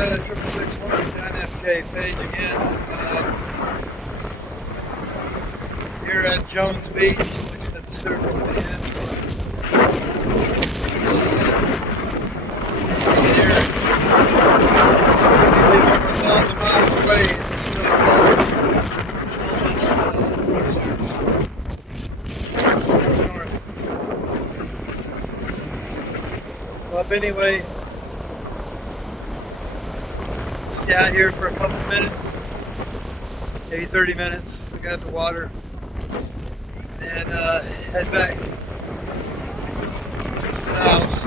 at 6661 John F.K. Page again. Here at Jones Beach, looking at the surf coming in. Erin. Maybe over 1,000 miles away. It's still north. Well, anyway, stay out here for a couple minutes, maybe 30 minutes, looking at the water, and head back to the house.